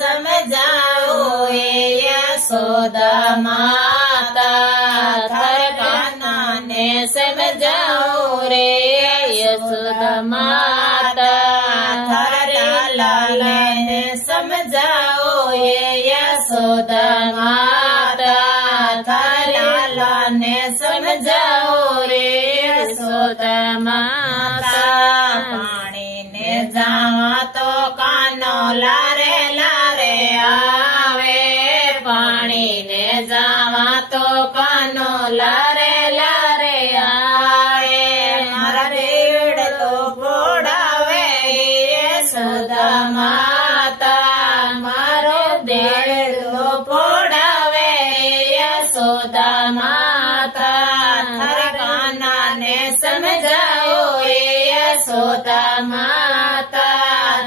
समझाओ ये यशोदा माता थारे कान्हा ने समझाओ रे यशोदा माता थारे लाल ने समझाओ ये यशोदा माता थारे लाल ने समझाओ रे यशोदा माता पानी ने जावा तो कानो लारे लारे आवे पानी ने जावा तो कानो लारे लारे आवे मारा देवड़ तो पोड़ावे यशोदा माता मारो देवड़ तो पोड़ावे यशोदा माता थारे कान्हा ने समझाओ यशोदा माता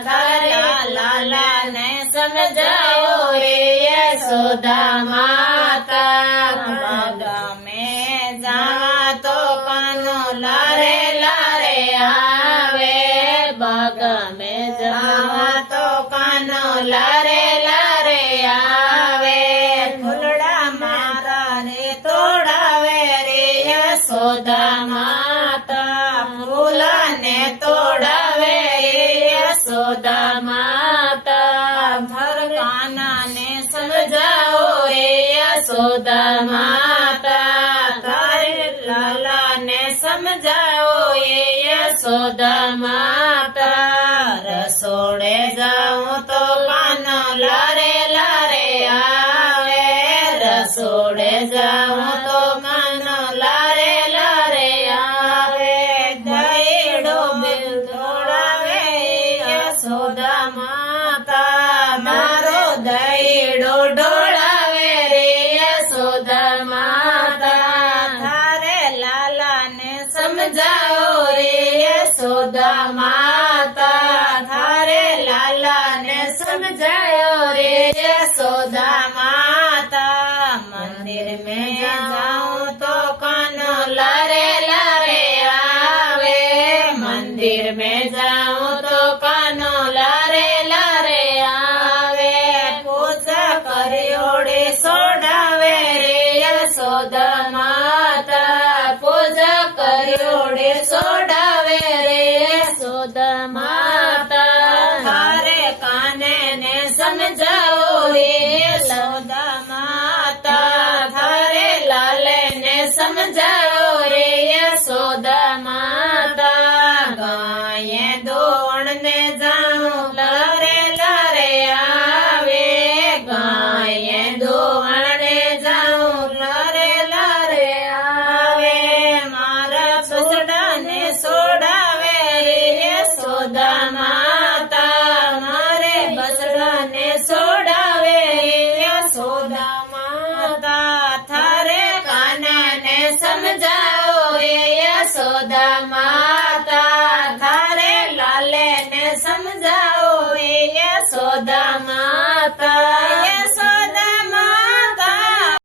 थारे लाला ने समझाओ रे यशोदा माता बागा में जावा तो कानो लारे लारे आवे बागा में जावा तो कानो लारे लारे आवे फूलड़ा मारा ने तोड़ावे रे यशोदा माता फूला ने तोड़ावे यशोदा माता थारे कान्हा ने समझाओ रे यशोदा माता थारे लाला ने समझाओ ये यशोदा माता रसोड़े जाऊं तो कान्हा लारे लारे आवे रसोड़े जाऊं तो कान्हा लारे लारे आवे दहीड़ो बिल तोड़ावे यशोदा माता मारो दहीड़ो डोड़ावे रे यशोदा माता थारे लाला ने समझाओ रे यशोदा माता थारे लाला ने समझाओ रे यशोदा माता मंदिर में जाऊं तो कानो लारे लारे आवे मंदिर में जाऊं तो कानो लारे लारे आवे पूजा करियोड़े सोडावे रे यशोदा माता पूजा करियोड़े सोडावे रे यशोदा माता थारे कान्हे ने समझाओ रे यशोदा माता थारे लाले ने समझाओ रे यशोदा माता गाय दोण ने जाऊं लारे लारे आवे गाय दोण ने जाऊं लारे लारे आवे मारा बसड़ा ने सोडावे रे यशोदा माता मारे बसड़ा ने सोडावे यशोदा माता थारे कान्हा ने समझाओ यशोदा माता थारे लाले ने समझाओ यशोदा माता